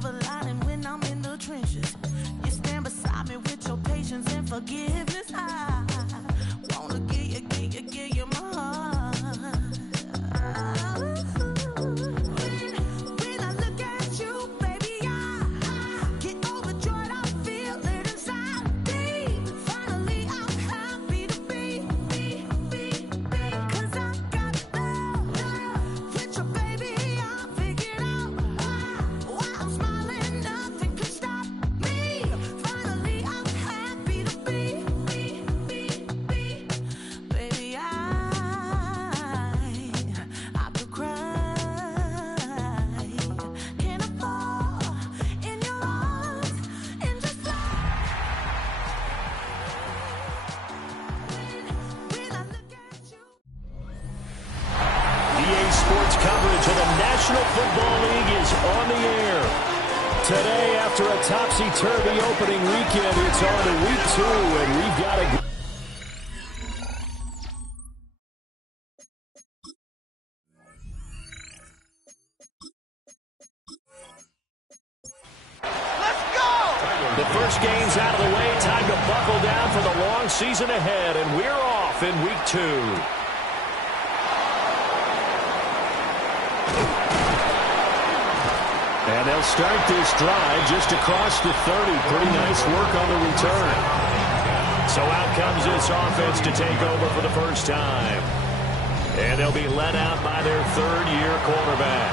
silver lining when I'm in the trenches. You stand beside me with your patience and forgiveness. I wanna give you my heart. When I look at you, baby, I get overjoyed. I feel it inside me. Finally, I'm happy to be. 'Cause I got love with your baby. I figured out why I'm smiling. Nothing could stop me. Finally, I'm happy to be. Baby, I could cry. Can I fall in your arms and just fly? When I look at you. EA Sports coverage of the National Football League is on the air. Today, after a topsy-turvy opening weekend, it's on to week 2, and we've got a... The first game's out of the way. Time to buckle down for the long season ahead, and we're off in week 2. And they'll start this drive just across the 30. Pretty nice work on the return. So out comes this offense to take over for the first time. And they'll be let out by their third-year quarterback.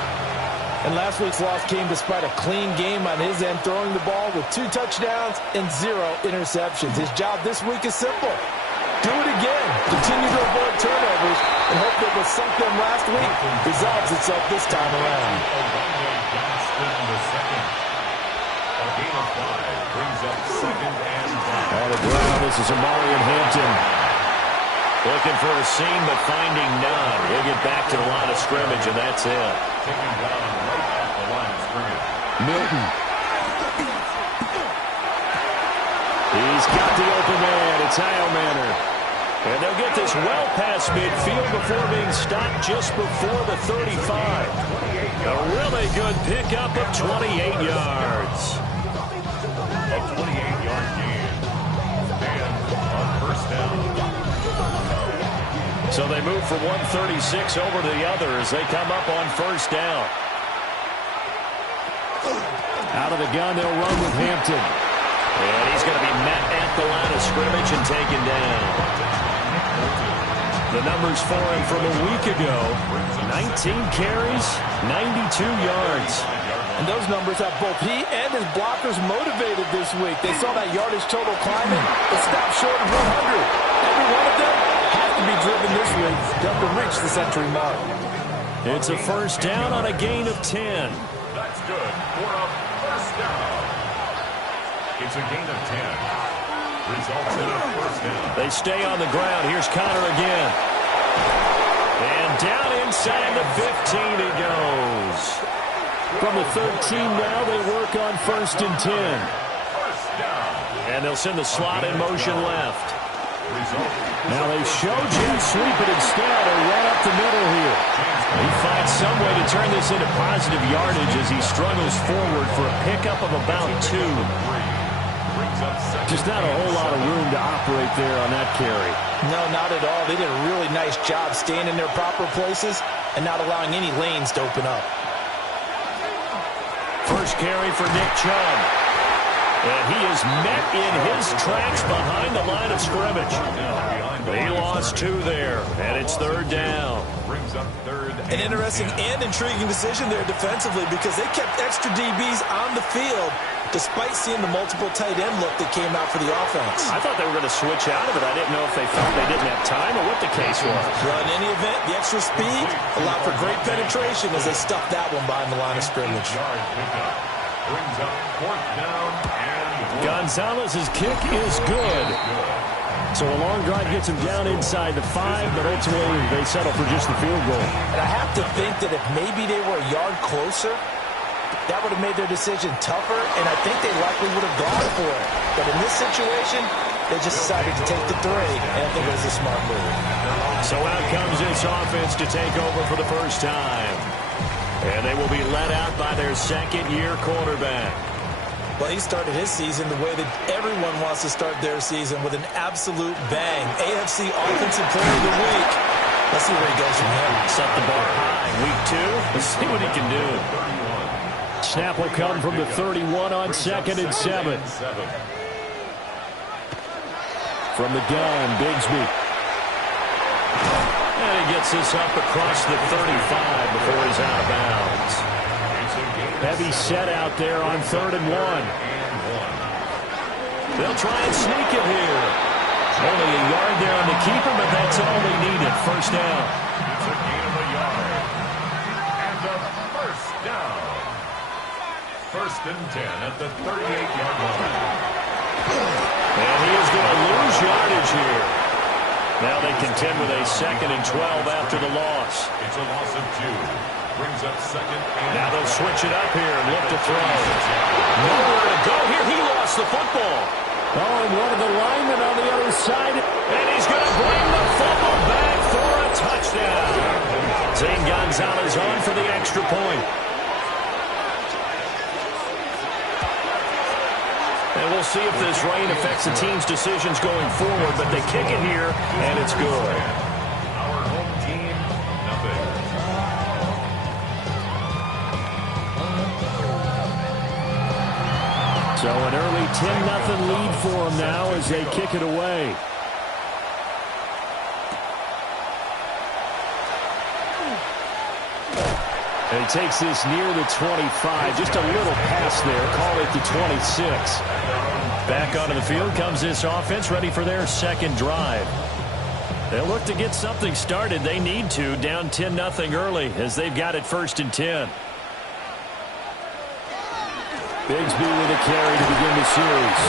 And last week's loss came despite a clean game on his end, throwing the ball with 2 touchdowns and 0 interceptions. His job this week is simple. Do it again. Continue to avoid turnovers and hope that what sunk them last week resolves itself this time around. On the ground, this is Amari and Hampton. Looking for a seam, but finding none. He'll get back to the line of scrimmage, and that's it. Taking down right at the line of scrimmage. Milton. He's got the open man. It's Heilmanner. And they'll get this well past midfield before being stopped just before the 35. A really good pickup of 28 yards. A 28-yard gain. And on first down. So they move from 136 over to the other as they come up on first down. Out of the gun, they'll run with Hampton. And he's going to be met at the line of scrimmage and taken down. The numbers for him from a week ago, 19 carries, 92 yards. And those numbers have both he and his blockers motivated this week. They saw that yardage total climbing, but stopped short of 100. Every one of them has to be driven this week to reach the century mark. It's a first down on a gain of 10. That's good for a first down. It's a gain of 10. Results in a first down. They stay on the ground. Here's Connor again. And down inside the 15 he goes. From the 13 now, they work on first and 10. And they'll send the slot in motion left. Now they show jet sweep it instead and run up the middle here. He finds some way to turn this into positive yardage as he struggles forward for a pickup of about 2. Just not a whole lot of room to operate there on that carry. No, not at all. They did a really nice job staying in their proper places and not allowing any lanes to open up. First carry for Nick Chubb. And he is met in his tracks behind the line of scrimmage. He lost 2 there, and it's third down. An interesting and intriguing decision there defensively because they kept extra DBs on the field despite seeing the multiple tight end look that came out for the offense. I thought they were going to switch out of it. I didn't know if they felt they didn't have time or what the case was. Well, in any event, the extra speed allowed for great penetration as they stuffed that one behind the line of scrimmage. Brings up fourth down and Gonzalez's kick is good. So a long drive gets him down inside the 5, but ultimately they settle for just the field goal. And I have to think that if maybe they were a yard closer, that would have made their decision tougher, and I think they likely would have gone for it. But in this situation, they just decided to take the 3, and I think it was a smart move. So out comes this offense to take over for the first time. And they will be let out by their second-year quarterback. Well, he started his season the way that everyone wants to start their season, with an absolute bang. AFC Offensive Player of the Week. Let's see where he goes from here. Set the bar high. Week 2, let's see what he can do. Snap will come from the 31 on 2nd and 7. From the gun, Bigsby. And he gets this up across the 35 before he's out of bounds. Heavy set out there on 3rd and 1. They'll try and sneak it here. Only a yard there on the keeper, but that's all they needed. First down. It's a gain of a yard. And a first down. 1st and 10 at the 38-yard line. And he is going to lose yardage here. Now they contend with a 2nd and 12 after the loss. It's a loss of 2. Brings up 2nd and... Now they'll switch it up here and look to throw. Nowhere to go here. He lost the football. Oh, and one of the linemen on the other side. And he's going to bring the football back for a touchdown. Zane Gonzalez on for the extra point. And we'll see if this rain affects the team's decisions going forward, but they kick it here, and it's good. Our home team, nothing. So an early 10-0 lead for them now as they kick it away. And he takes this near the 25. Just a little pass there. Call it the 26. Back onto the field comes this offense, ready for their second drive. They'll look to get something started. They need to. Down 10-0 early as they've got it 1st and 10. Bigsby with a carry to begin the series.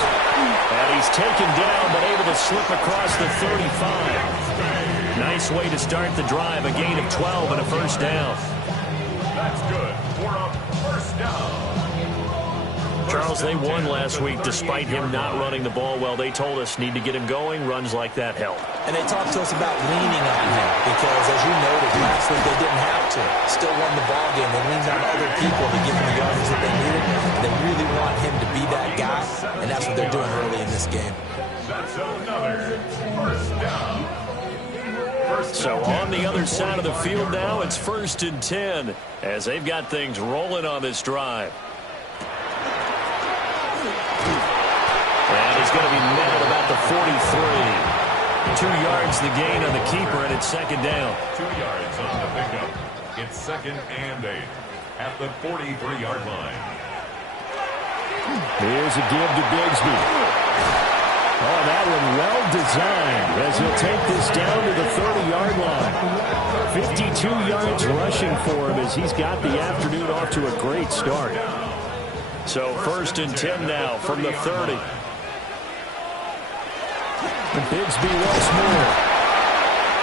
And he's taken down but able to slip across the 35. Nice way to start the drive. A gain of 12 and a first down. That's good for a first down. Charles, they won last week despite him not running the ball well. They told us need to get him going. Runs like that help. And they talked to us about leaning on him because, as you noted, last week they didn't have to. Still won the ball game. They leaned on other people to give them the yards that they needed. And they really want him to be that guy, and that's what they're doing early in this game. That's another first down. So on the other side of the field now, it's 1st and 10 as they've got things rolling on this drive. And he's going to be met at about the 43. 2 yards the gain on the keeper, and it's 2nd down. 2 yards on the pickup. It's 2nd and 8 at the 43-yard line. Here's a give to Bigsby. Oh, that one well designed as he'll take this down to the 30-yard line. 52 yards rushing for him as he's got the afternoon off to a great start. So 1st and 10 now from the 30. And Bigsby once more.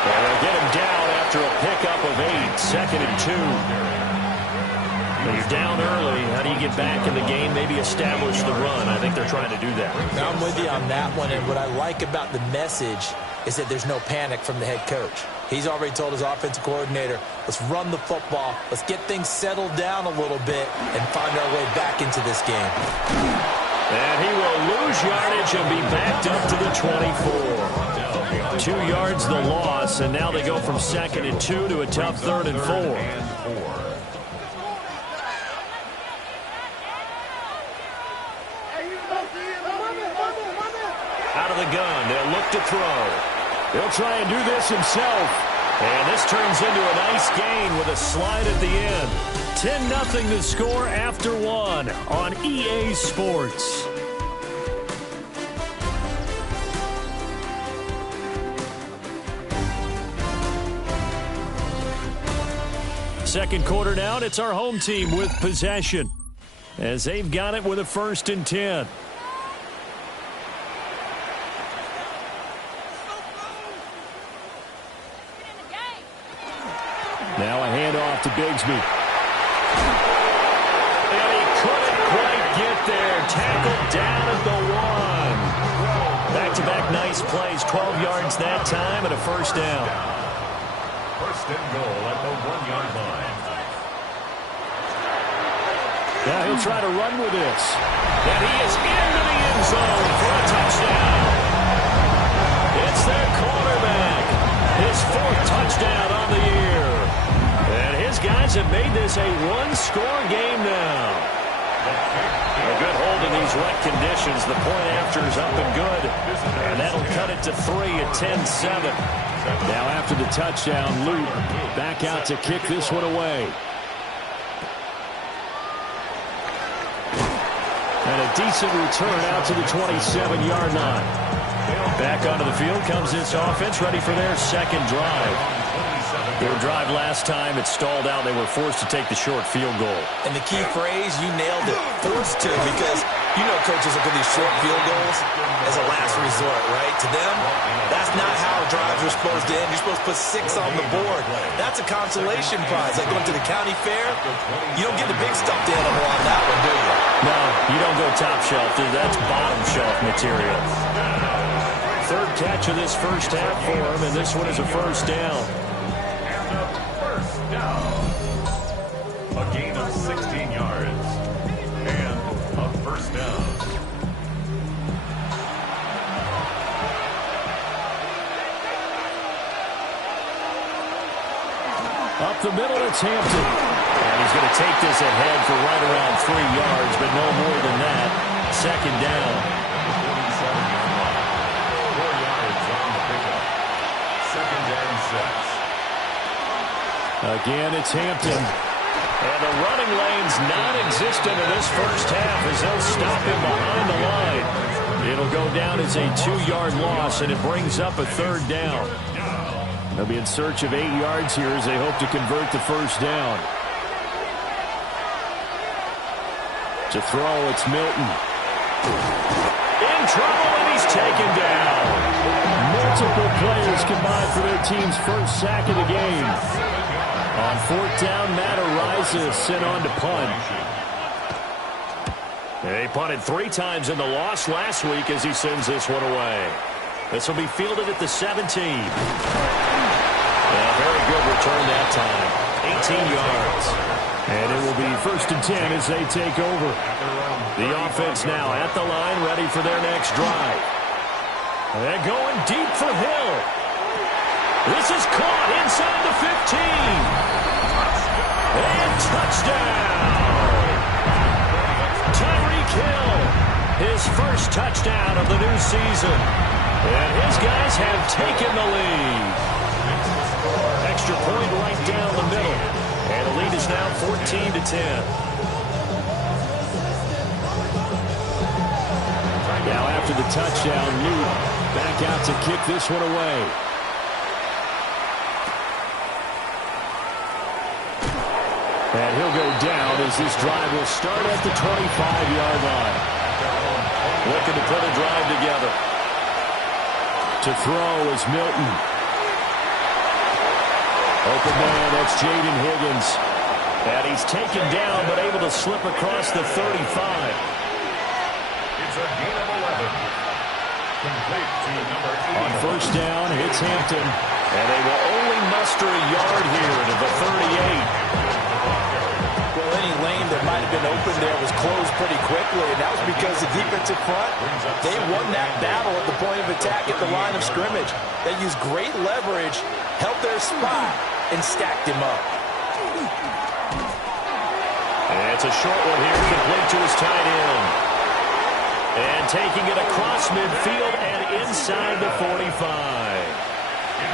And they'll get him down after a pickup of 8. 2nd and 2. When you're down early, how do you get back in the game, maybe establish the run? I think they're trying to do that. Now, I'm with you on that one, and what I like about the message is that there's no panic from the head coach. He's already told his offensive coordinator, let's run the football, let's get things settled down a little bit, and find our way back into this game. And he will lose yardage and be backed up to the 24. 2 yards the loss, and now they go from 2nd and 2 to a tough 3rd and 4. Out of the gun, they'll look to throw. He'll try and do this himself. And this turns into a nice gain with a slide at the end. 10-0 to score after 1 on EA Sports. Second quarter down, it's our home team with possession as they've got it with a 1st and 10. Now a handoff to Bigsby. And he couldn't quite get there. Tackled down at the 1. Back-to-back nice plays. 12 yards that time and a first down. 1st and goal at the 1-yard line. Now he'll try to run with this. And he is into the end zone for a touchdown. It's their quarterback. His 4th touchdown on the year. And his guys have made this a one-score game now. A good hold in these wet conditions. The point after is up and good. And that'll cut it to 3 at 10-7. Now after the touchdown, Luke back out to kick this one away. And a decent return out to the 27-yard line. Back onto the field comes this offense, ready for their second drive. Their drive last time, it stalled out. They were forced to take the short field goal. And the key phrase, you nailed it, forced to, because you know coaches look at these short field goals as a last resort, right? To them, that's not how drives are supposed to end. You're supposed to put 6 on the board. That's a consolation prize. Like going to the county fair, you don't get the big stuffed animal on that one, do you? No, you don't go top shelf, dude. That's bottom shelf material. 3rd catch of this first half for him, and this one is a first down. A gain of 16 yards and a first down. Up the middle, it's Hampton. And he's going to take this ahead for right around 3 yards, but no more than that. Second down. 47-yard line. 4 yards on the pickup. 2nd and 6. Again, it's Hampton. And the running lane's non-existent in this first half as they'll stop him behind the line. It'll go down as a 2-yard loss, and it brings up a 3rd down. They'll be in search of 8 yards here as they hope to convert the first down. To throw, it's Milton. In trouble, and he's taken down. Multiple players combined for their team's first sack of the game. On 4th down, Matt Ariza sent on to punt. They punted 3 times in the loss last week as he sends this one away. This will be fielded at the 17. A very good return that time. 18 yards. And it will be 1st and 10 as they take over. The offense now at the line, ready for their next drive. They're going deep for Hill. This is caught inside the 15. And touchdown. Tyreek Hill, his first touchdown of the new season. And his guys have taken the lead. Extra point right down the middle. And the lead is now 14-10. Now after the touchdown, Luke back out to kick this one away. And he'll go down as this drive will start at the 25-yard line. Looking to put a drive together. To throw is Milton. Open man, that's Jaden Higgins. And he's taken down but able to slip across the 35. It's a gain of 11. Complete to number 80. On first down, it's Hampton. And they will only muster a yard here to the 38. Well, any lane that might have been open there was closed pretty quickly, and that was because the defensive front, they won that battle at the point of attack at the line of scrimmage. They used great leverage, held their spot, and stacked him up. And it's a short one here, complete to his tight end. And taking it across midfield and inside the 45.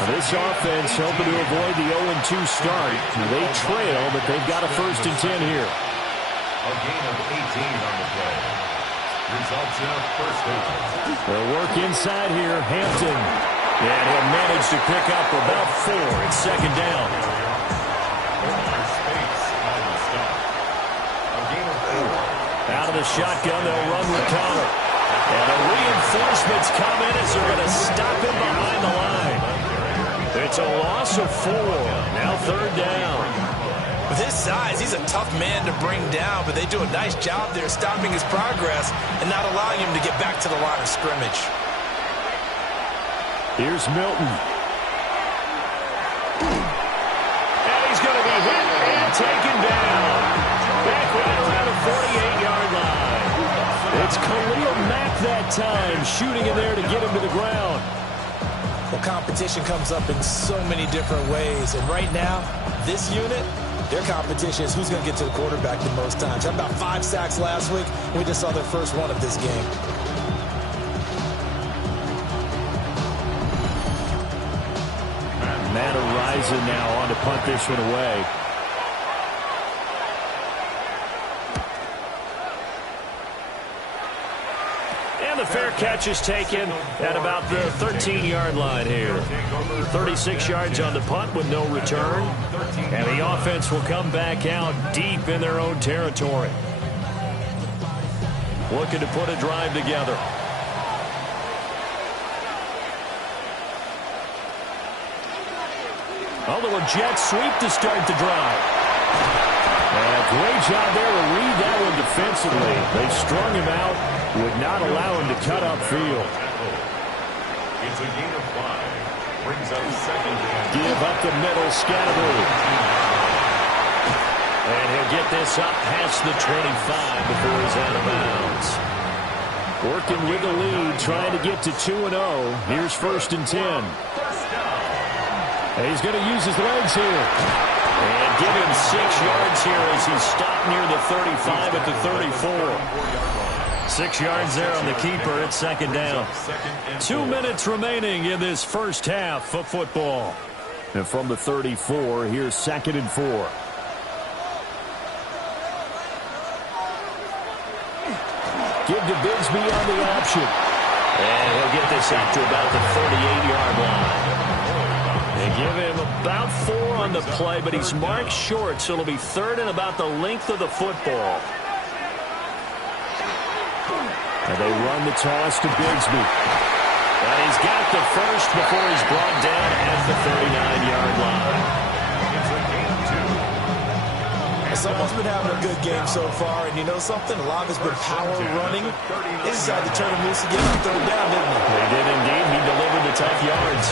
This offense hoping to avoid the 0-2 start. They trail, but they've got a 1st and 10 here. A gain of 18 on the play. Results in a first down. They'll work inside here. Hampton. And he'll manage to pick up about 4. It's 2nd down. Space on the stop. A gain of 4. Out of the shotgun, they'll run with Connor. And the reinforcements come in as they're going to stop him behind the line. It's a loss of 4. Now 3rd down. With his size, he's a tough man to bring down, but they do a nice job there stopping his progress and not allowing him to get back to the line of scrimmage. Here's Milton. And he's going to be hit and taken down. Back right around the 48-yard line. It's Khalil Mack that time, shooting in there to get him to the ground. Well, competition comes up in so many different ways. And right now, this unit, their competition is who's going to get to the quarterback the most times. Had about 5 sacks last week. We just saw their first one of this game. Matt Araiza now on to punt this one away. And the fair catch is taken at about the 13-yard line here. 36 yards on the punt with no return. And the offense will come back out deep in their own territory. Looking to put a drive together. Oh, the jet sweep to start the drive. Great job there to read that one defensively. They strung him out, would not allow him to cut upfield. It's a gain of 5. Brings up second. Give up the middle, Scatteroo. And he'll get this up past the 25 before he's out of bounds. Working with the lead, trying to get to 2-0. Here's 1st and 10. And he's going to use his legs here. And give him 6 yards here as he's stopped near the 35 at the 34. 6 yards there on the keeper at 2nd down. 2 minutes remaining in this first half of football. And from the 34, here's 2nd and 4. Give to Bigsby on the option. And he'll get this out to about the 38-yard line. They give him about 4 on the play, but he's marked short, so it'll be 3rd and about the length of the football. And they run the toss to Bigsby. And he's got the first before he's brought down at the 39-yard line. Someone's been having a good game so far, and you know something? A lot of it's been power running. They decided to turn him loose again on 3rd down, didn't they? They did indeed. He delivered the tough yards.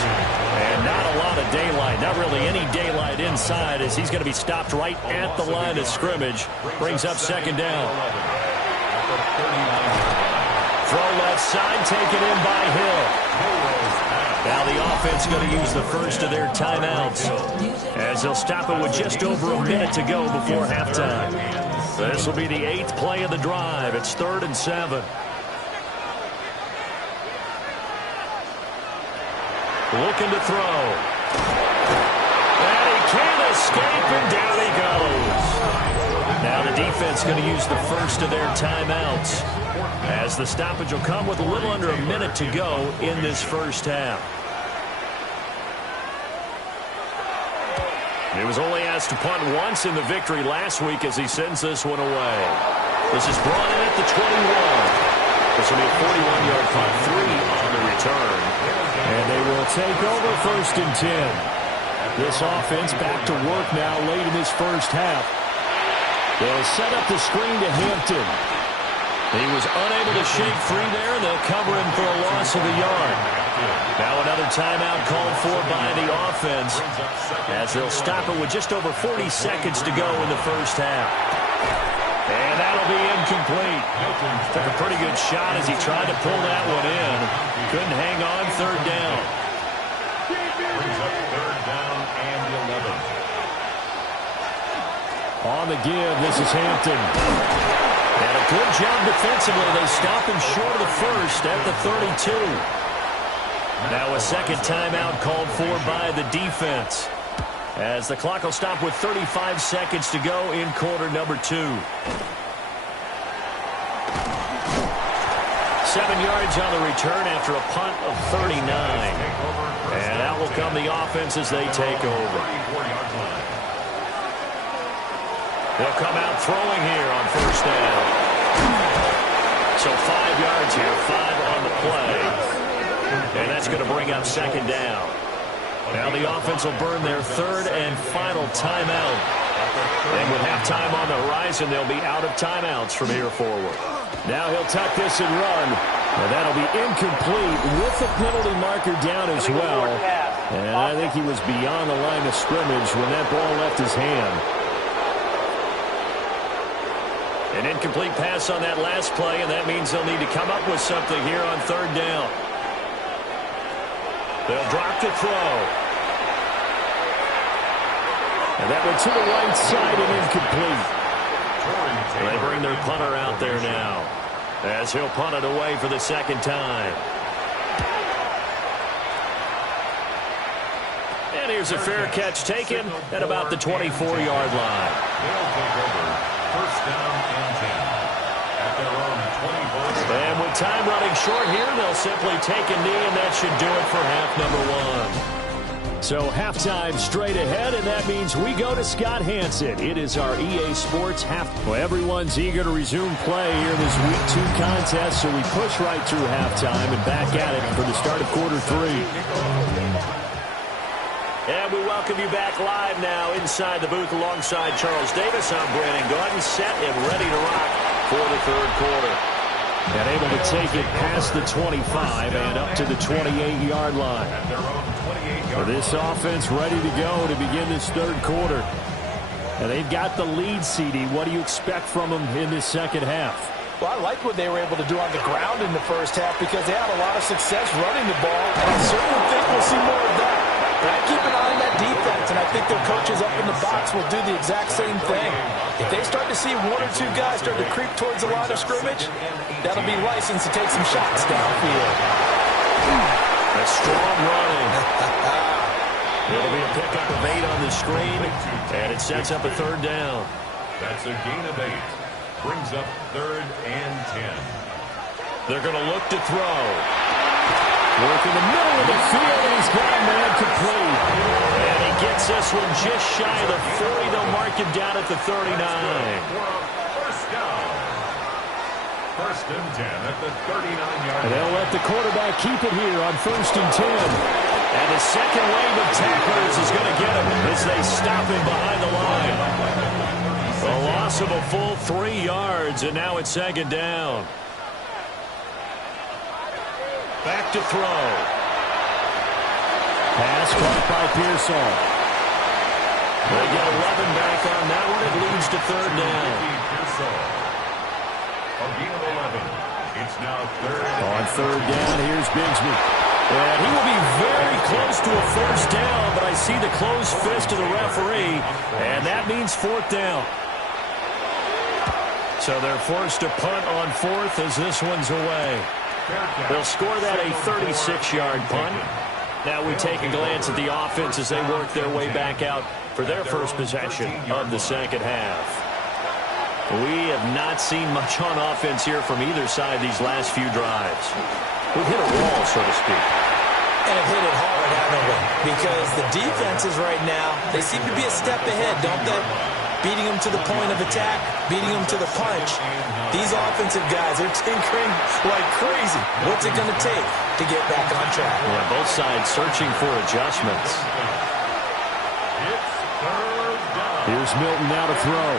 And not a lot of daylight, not really any daylight inside, as he's going to be stopped right at the line of scrimmage. Brings up 2nd down. Throw left side, taken in by Hill. Now the offense going to use the first of their timeouts, as they'll stop it with just over a minute to go before halftime. This will be the 8th play of the drive. It's 3rd and 7. Looking to throw. And he can't escape, and down he goes. Now the defense going to use the first of their timeouts, as the stoppage will come with a little under a minute to go in this first half. He was only asked to punt once in the victory last week as he sends this one away. This is brought in at the 21. This will be a 41-yard punt, 3 on the return. And they will take over 1st and 10. This offense back to work now late in this first half. They'll set up the screen to Hampton. He was unable to shake free there, and they'll cover him for a loss of a yard. Now another timeout called for by the offense, as they'll stop it with just over 40 seconds to go in the first half. And that'll be incomplete. Took a pretty good shot as he tried to pull that one in. Couldn't hang on, 3rd down. Brings up 3rd down and 11. On the give, this is Hampton. And a good job defensively. They stop him short of the first at the 32. Now a second timeout called for by the defense, as the clock will stop with 35 seconds to go in quarter number 2. 7 yards on the return after a punt of 39. And out will come the offense as they take over. They'll come out throwing here on 1st down. So 5 yards here, 5 on the play. And that's going to bring up 2nd down. Now the offense will burn their 3rd and final timeout. And with halftime on the horizon, they'll be out of timeouts from here forward. Now he'll tuck this and run. And that'll be incomplete with the penalty marker down as well. And I think he was beyond the line of scrimmage when that ball left his hand. An incomplete pass on that last play, and that means they'll need to come up with something here on third down. They'll drop to throw. And that went to the right side and incomplete. They bring their punter out there now as he'll punt it away for the second time. And here's a fair catch taken at about the 24-yard line. They'll take over. First down and 10. At their own 24. And with time running short here, they'll simply take a knee, and that should do it for half number one. So halftime straight ahead, and that means we go to Scott Hansen. It is our EA Sports half. Well, everyone's eager to resume play here in this Week 2 contest, so we push right through halftime and back at it for the start of quarter 3. And we welcome you back live now inside the booth alongside Charles Davis. I'm Brandon Gordon, set and ready to rock for the third quarter. And able to take it past the 25 and up to the 28-yard line. For this offense ready to go to begin this third quarter. And they've got the lead, CD. What do you expect from them in this second half? Well, I like what they were able to do on the ground in the first half because they had a lot of success running the ball. And I certainly think we'll see more of that. But I keep an eye on that defense, and I think their coaches up in the box will do the exact same thing. If they start to see one or two guys start to creep towards the line of scrimmage, that'll be license to take some shots downfield. A strong running. It'll be a pickup of 8 on the screen, and it sets up a third down. That's a gain of 8. Brings up third and 10. They're going to look to throw. Work in the middle of the field, and he's got a man complete. And he gets this one just shy of the 40. They'll mark him down at the 39. First down. First and 10 at the 39-yard line. And they'll let the quarterback keep it here on first and 10. And the second wave of tacklers is going to get him as they stop him behind the line. A loss of a full 3 yards, and now it's second down. Back to throw. Pass caught by Pearsall. They get 11 back on that one. It leads to third down. A gain of 11. It's now third. On third down, here's Bigsby. And he will be very close to a first down, but I see the closed fist of the referee, and that means fourth down. So they're forced to punt on fourth as this one's away. They'll score that a 36-yard punt. Now we take a glance at the offense as they work their way back out for their first possession of the second half. We have not seen much on offense here from either side these last few drives. We've hit a wall, so to speak. And have hit it hard, haven't we? Because the defenses right now, they seem to be a step ahead, don't they? Beating them to the point of attack, beating them to the punch. These offensive guys are tinkering like crazy. What's it going to take to get back on track? Yeah, both sides searching for adjustments. Here's Milton now to throw.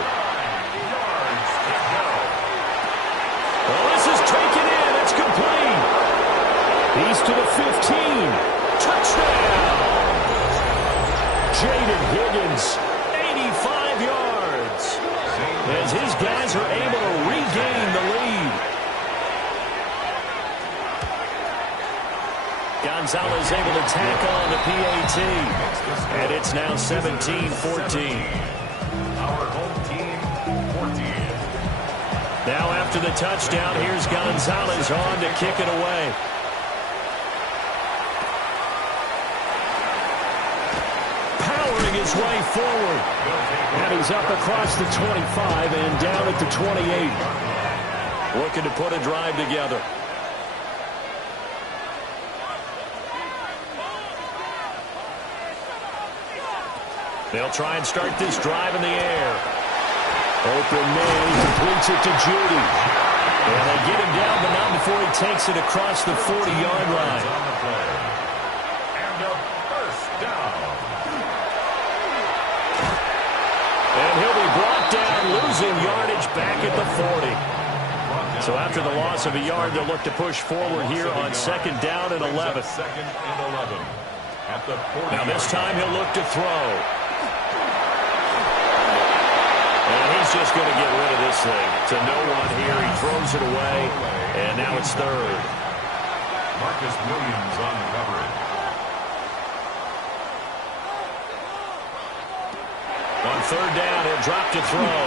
Well, this is taken in. It's complete. He's to the 15. Touchdown. Jaden Higgins, 85 yards. As his guys are able to regain the lead. Gonzalez able to tack on the PAT. And it's now 17-14. Our home team, 14. Now after the touchdown, here's Gonzalez on to kick it away. Powering his way forward. And he's up across the 25 and down at the 28. Looking to put a drive together. They'll try and start this drive in the air. Open man, he completes it to Judy. And they get him down, but not before he takes it across the 40-yard line. And a first down. And he'll be brought down, losing yardage back at the 40. So after the loss of a yard, they'll look to push forward here on second down and 11. Second and 11. At the 40. Now this time he'll look to throw. And he's He's just going to get rid of this thing. To no one here. He throws it away, and now it's third. Marcus Williams on the coverage. On third down, he'll drop to throw.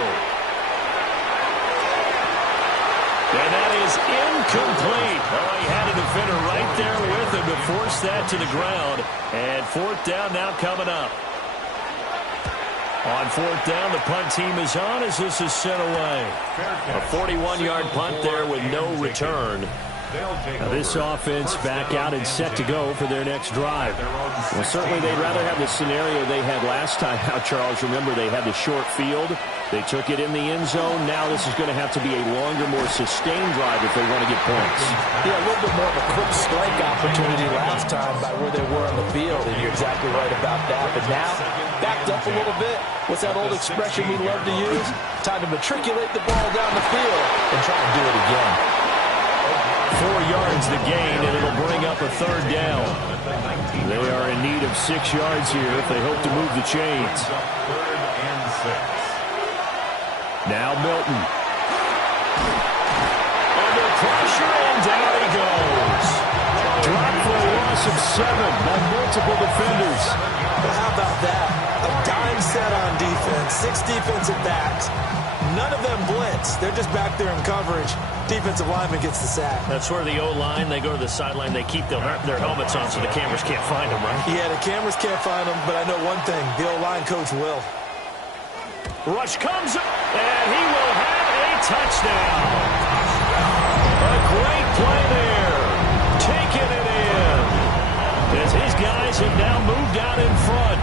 And that is incomplete. Oh, he had a defender right there with him to force that to the ground. And fourth down now coming up. On fourth down, the punt team is on as this is sent away. A 41-yard punt there with no return. Now this offense back out and set to go for their next drive. Well, certainly they'd rather have the scenario they had last time out, Charles. Remember, they had the short field. They took it in the end zone. Now this is going to have to be a longer, more sustained drive if they want to get points. Yeah, a little bit more of a quick strike opportunity last time by where they were on the field, and you're exactly right about that. But now, backed up a little bit. What's that old expression we love to use? Time to matriculate the ball down the field and try and do it again. 4 yards the gain, and it'll bring up a third down. They are in need of 6 yards here if they hope to move the chains. Third and 6. Now Milton. Under pressure, and down he goes. Dropped for a loss of 7 by multiple defenders. Well, how about that? A dime set on defense, 6 defensive backs. None of them blitz. They're just back there in coverage. Defensive lineman gets the sack. That's where the O-line, they go to the sideline, they keep their helmets on so the cameras can't find them, right? Yeah, the cameras can't find them, but I know one thing. The O-line coach will. Rush comes up, and he will have a touchdown. A great play there. Taking it in. As his guys have now moved out in front.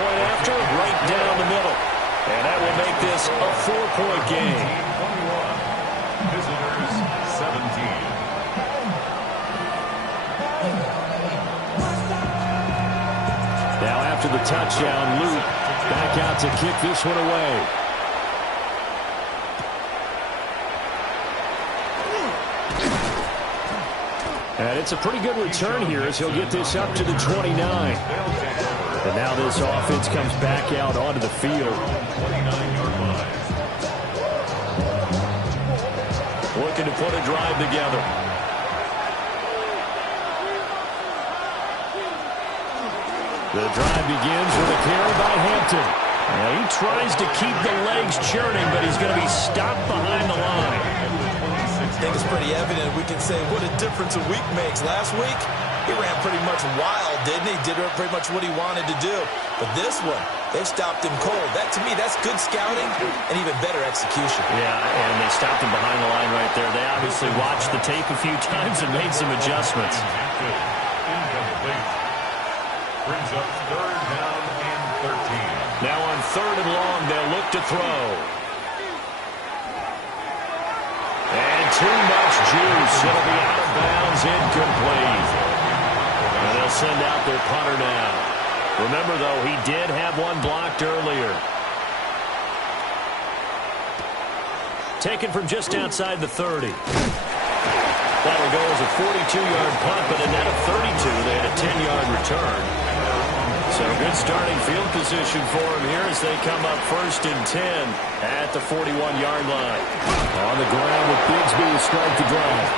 Point after, right down the middle. And that will make this a 4-point game. 21. Visitors 17. Now after the touchdown, Luke back out to kick this one away. And it's a pretty good return here as he'll get this up to the 29. And now this offense comes back out onto the field. 29-yard line. Looking to put a drive together. The drive begins with a carry by Hampton. Now he tries to keep the legs churning, but he's going to be stopped behind the line. I think it's pretty evident. We can say what a difference a week makes. Last week, he ran pretty much wild, didn't he? Did pretty much what he wanted to do. But this one, they stopped him cold. That, to me, that's good scouting and even better execution. Yeah, and they stopped him behind the line right there. They obviously watched the tape a few times and made some adjustments. Incomplete. Brings up third down and 13. Now on third and long, they'll look to throw. And too much juice. It'll be out of bounds, incomplete. And they'll send out their punter now. Remember, though, he did have one blocked earlier. Taken from just outside the 30. That'll go as a 42-yard punt, but in that of 32, they had a 10-yard return. So good starting field position for him here as they come up first and 10 at the 41-yard line. On the ground with Bigsby to start the drive.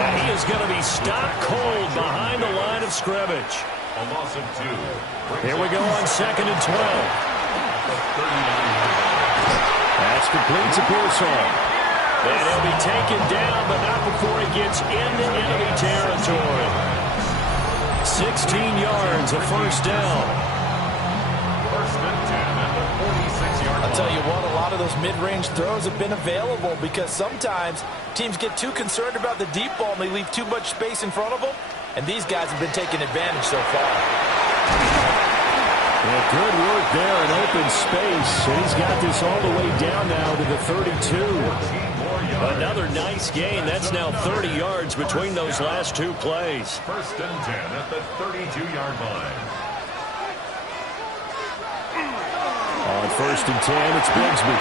Now he is going to be stopped cold behind the line of scrimmage. A loss of 2. Here we go on second and 12. That's complete to Pearsall. And he'll be taken down, but not before he gets into enemy territory. 16 yards, a first down. First and 10 at the 46-yard line. I'll tell you what, a lot of those mid-range throws have been available because sometimes teams get too concerned about the deep ball and they leave too much space in front of them. And these guys have been taking advantage so far. Yeah, good work there in open space. And he's got this all the way down now to the 32. Another nice gain. That's now 30 yards between those last two plays. First and 10 at the 32-yard line. On first and 10, it's Bigsby.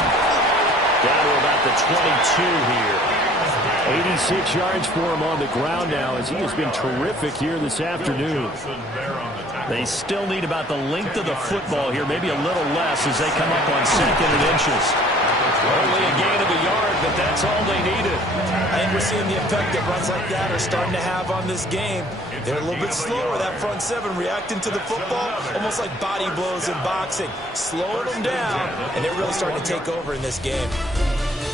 Down to about the 22 here. 86 yards for him on the ground now as he has been terrific here this afternoon. They still need about the length of the football here, maybe a little less as they come up on 2nd and inches. Only a gain of a yard, but that's all they needed. I think we're seeing the effect that runs like that are starting to have on this game. They're a little bit slower, that front seven, reacting to the football, almost like body blows in boxing, slowing them down, and they're really starting to take over in this game.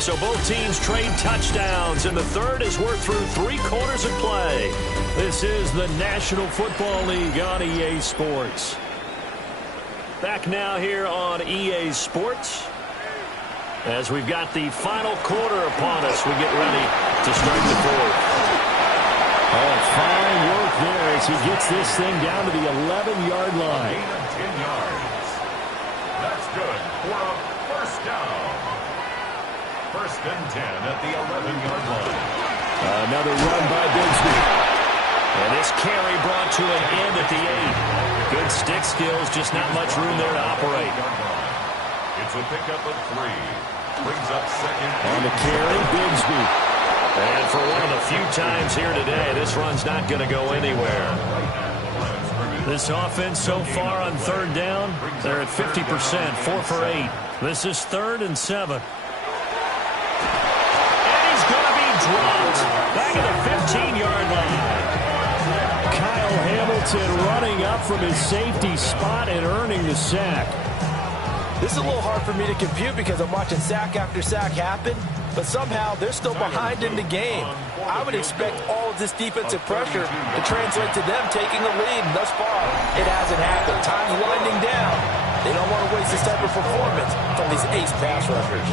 So both teams trade touchdowns, and the third as we're through 3 quarters of play. This is the National Football League on EA Sports. Back now here on EA Sports. As we've got the final quarter upon us, we get ready to start the fourth. Oh, fine work there as he gets this thing down to the 11-yard line. 10 yards. That's good for a first down. 1st and 10 at the 11-yard line. Another run by Bigsby. And this carry brought to an end at the 8. Good stick skills, just not much room there to operate. It's a pickup of 3. Brings up 2nd. On the carry, Bigsby. And for one of the few times here today, this run's not going to go anywhere. This offense so far on 3rd down, they're at 50%, 4 for 8. This is 3rd and 7. Dropped back at the 15-yard line. Kyle Hamilton running up from his safety spot and earning the sack. This is a little hard for me to compute because I'm watching sack after sack happen, but somehow they're still behind in the game. I would expect all of this defensive pressure to translate to them taking the lead. Thus far, it hasn't happened. Time's winding down. They don't want to waste this type of performance from these ace pass rushers.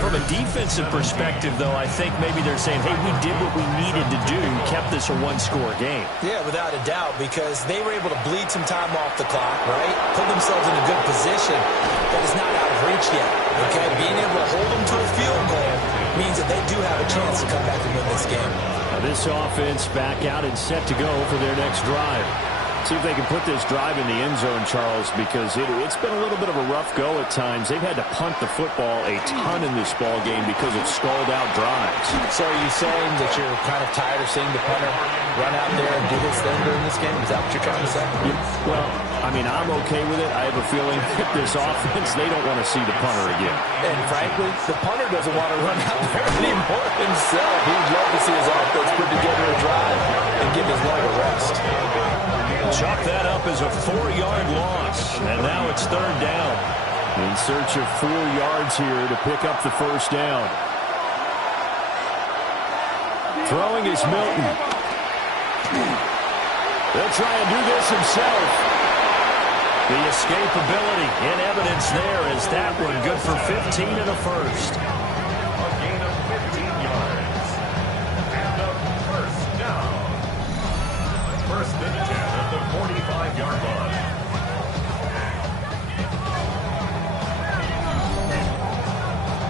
From a defensive perspective, though, I think maybe they're saying, hey, we did what we needed to do, kept this a 1-score game. Yeah, without a doubt, because they were able to bleed some time off the clock, right? Put themselves in a good position, but it's not out of reach yet, okay? Being able to hold them to a field goal means that they do have a chance to come back and win this game. Now this offense back out and set to go for their next drive. See if they can put this drive in the end zone, Charles, because it's been a little bit of a rough go at times. They've had to punt the football a ton in this ball game because of stalled-out drives. So are you saying that you're kind of tired of seeing the punter run out there and do this thing during this game? Is that what you're trying to say? Yeah, well, I mean, I'm okay with it. I have a feeling that this offense, they don't want to see the punter again. And frankly, the punter doesn't want to run out there anymore himself. He would love to see his offense put together a drive and give his leg a rest. Chalk that up as a 4-yard loss, and now it's 3rd down. In search of 4 yards here to pick up the first down. Throwing is Milton. They'll try and do this himself. The escapability in evidence there as that one good for 15 and a first. A gain of 15 yards. And a first down. 1st and 10 at the 45-yard line.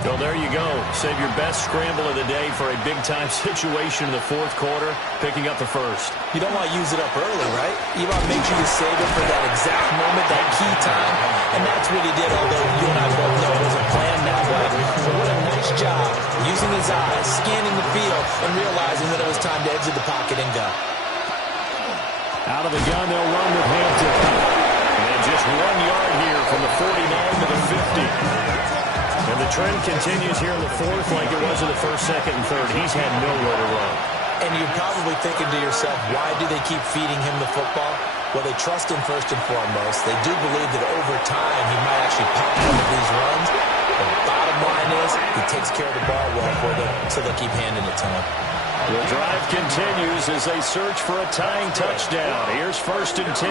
Well, there you go. Save your best scramble of the day for a big-time situation in the 4th quarter, picking up the first. You don't want to use it up early, right? You want to make sure you save it for that exact moment, that key time. And that's what he did, although you and I both know it wasn't planned that way. But what a nice job using his eyes, scanning the field, and realizing that it was time to exit the pocket and go. Out of the gun, they'll run with Hampton. And just 1 yard here from the 49 to the 50. And the trend continues here in the 4th like it was in the 1st, 2nd, and 3rd. He's had nowhere to run. And you're probably thinking to yourself, why do they keep feeding him the football? Well, they trust him first and foremost. They do believe that over time he might actually pop one of these runs. The bottom line is he takes care of the ball well for them, so they keep handing it to him. The drive continues as they search for a tying touchdown. Here's 1st and 10.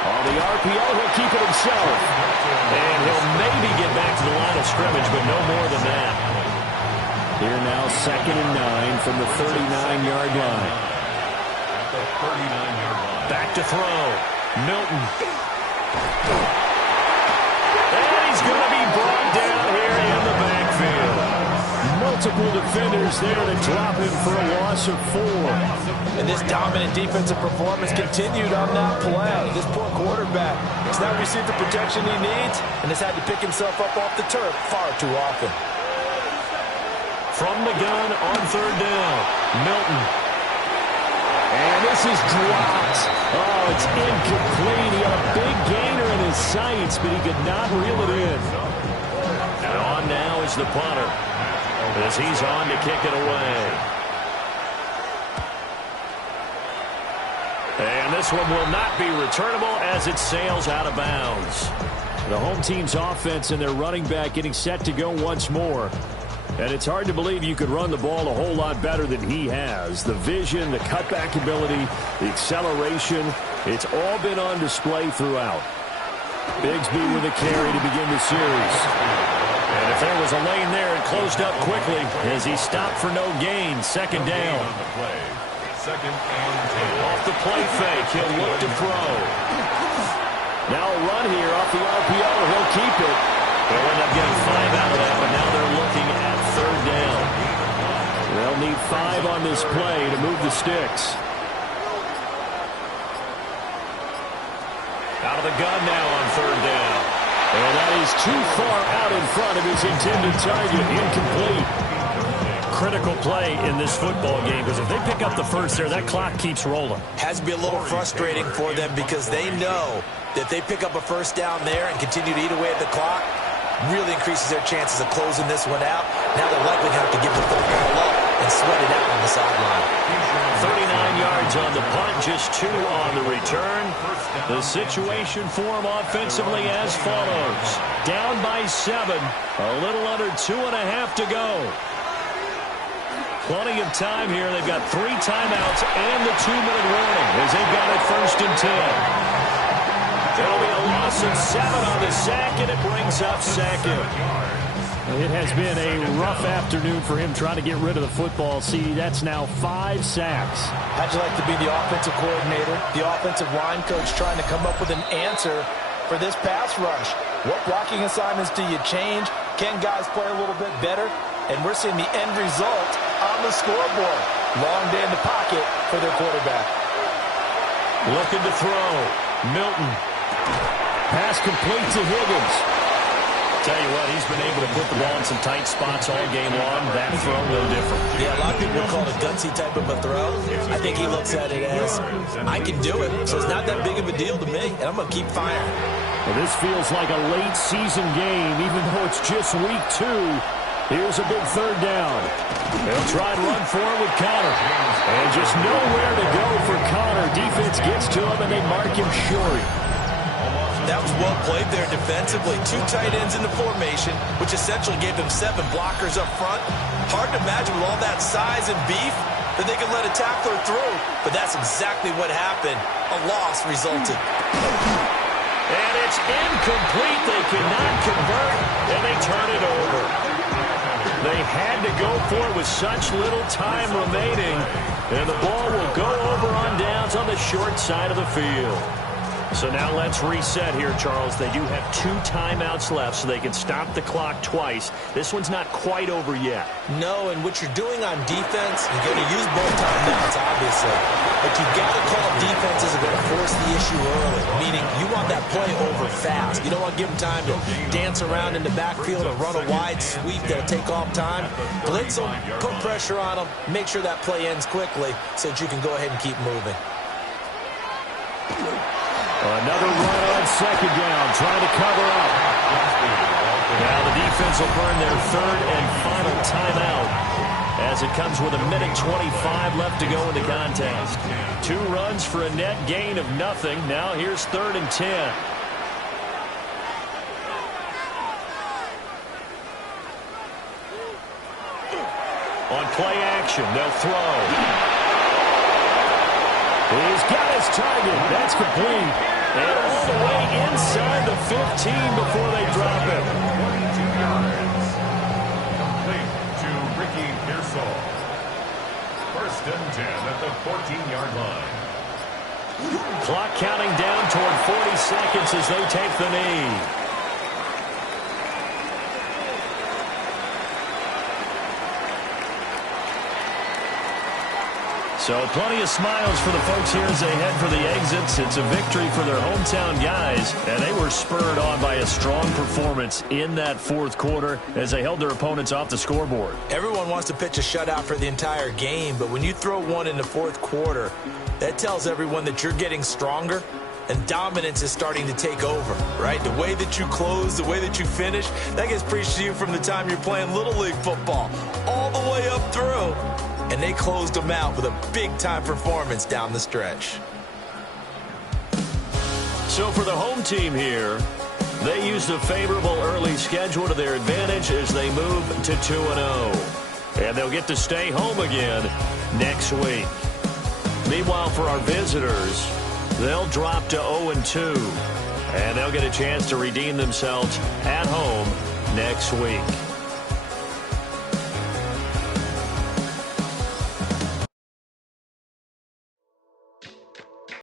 On the RPO, he'll keep it himself. And he'll maybe get back to the line of scrimmage, but no more than that. Here now, 2nd and 9 from the 39-yard line. At the 39-yard line. Back to throw. Milton. And he's going to be brought down here in the backfield. multiple defenders there to drop him for a loss of 4. And this dominant defensive performance continued on that play. This poor quarterback has not received the protection he needs and has had to pick himself up off the turf far too often. From the gun on 3rd down, Milton. And this is dropped. Oh, it's incomplete. He had a big gainer in his sights, but he could not reel it in. And on now is the punter, as he's on to kick it away. And this one will not be returnable as it sails out of bounds. The home team's offense and their running back getting set to go once more. And it's hard to believe you could run the ball a whole lot better than he has. The vision, the cutback ability, the acceleration, it's all been on display throughout. Bigsby with a carry to begin the series. And if there was a lane there, it closed up quickly as he stopped for no gain. 2nd down. Second and 10. Off the play fake, he'll look to throw. Now a run here off the RPO. He'll keep it. They'll end up getting 5 out of that, but now they're looking at 3rd down. They'll need 5 on this play to move the sticks. Out of the gun now on 3rd down. And that is too far out in front of his intended target. Incomplete. Critical play in this football game, because if they pick up the first there, that clock keeps rolling. Has to be a little frustrating for them because they know that they pick up a 1st down there and continue to eat away at the clock, really increases their chances of closing this one out. Now they're likely going to have to give the football up and sweat it out on the sideline. 39 yards on the punt, just 2 on the return. The situation for them offensively as follows. Down by 7, a little under 2.5 to go. Plenty of time here. They've got 3 timeouts and the 2-minute warning as they've got it 1st and 10. There'll be a loss of 7 on the sack, and it brings up 2nd. It has been a rough afternoon for him trying to get rid of the football. See, that's now 5 sacks. How'd you like to be the offensive coordinator, the offensive line coach trying to come up with an answer for this pass rush? What blocking assignments do you change? Can guys play a little bit better? And we're seeing the end result on the scoreboard. Long day in the pocket for their quarterback. Looking to throw. Milton. Pass complete to Higgins. Tell you what, he's been able to put the ball in some tight spots all game long. That throw, no different. Yeah, a lot of people call it a gutsy type of a throw. I think he looks at it as, I can do it, so it's not that big of a deal to me, and I'm going to keep firing. Well, this feels like a late season game, even though it's just week 2. Here's a big 3rd down. They'll try and run forward with Connor. And just nowhere to go for Connor. Defense gets to him, and they mark him short. That was well played there defensively. 2 tight ends in the formation, which essentially gave them 7 blockers up front. Hard to imagine with all that size and beef that they could let a tackler through. But that's exactly what happened. A loss resulted. And it's incomplete. They cannot convert, and they turn it over. They had to go for it with such little time remaining. And the ball will go over on downs on the short side of the field. So now let's reset here, Charles. They do have 2 timeouts left, so they can stop the clock twice. This one's not quite over yet. No, and what you're doing on defense, you're going to use both timeouts, obviously. But you've got to call defenses are going to force the issue early, meaning you want that play over fast. You don't want to give them time to dance around in the backfield or run a wide sweep that'll take off time. Blitz them, put pressure on them, make sure that play ends quickly so that you can go ahead and keep moving. Another run on 2nd down, trying to cover up. Now the defense will burn their 3rd and final timeout as it comes with 1:25 left to go in the contest. 2 runs for a net gain of nothing. Now here's 3rd and 10. On play action, they'll throw. He's got his target. That's complete. And all the way inside the 15 before they drop him. 22 yards. Complete to Ricky Pearsall. 1st and 10 at the 14-yard line. Clock counting down toward 40 seconds as they take the knee. So plenty of smiles for the folks here as they head for the exits. It's a victory for their hometown guys, and they were spurred on by a strong performance in that fourth quarter as they held their opponents off the scoreboard. Everyone wants to pitch a shutout for the entire game, but when you throw one in the fourth quarter, that tells everyone that you're getting stronger and dominance is starting to take over, right? The way that you close, the way that you finish, that gets preached to you from the time you're playing Little League football all the way up through. And they closed them out with a big-time performance down the stretch. So for the home team here, they used a favorable early schedule to their advantage as they move to 2-0. And they'll get to stay home again next week. Meanwhile, for our visitors, they'll drop to 0-2. And they'll get a chance to redeem themselves at home next week.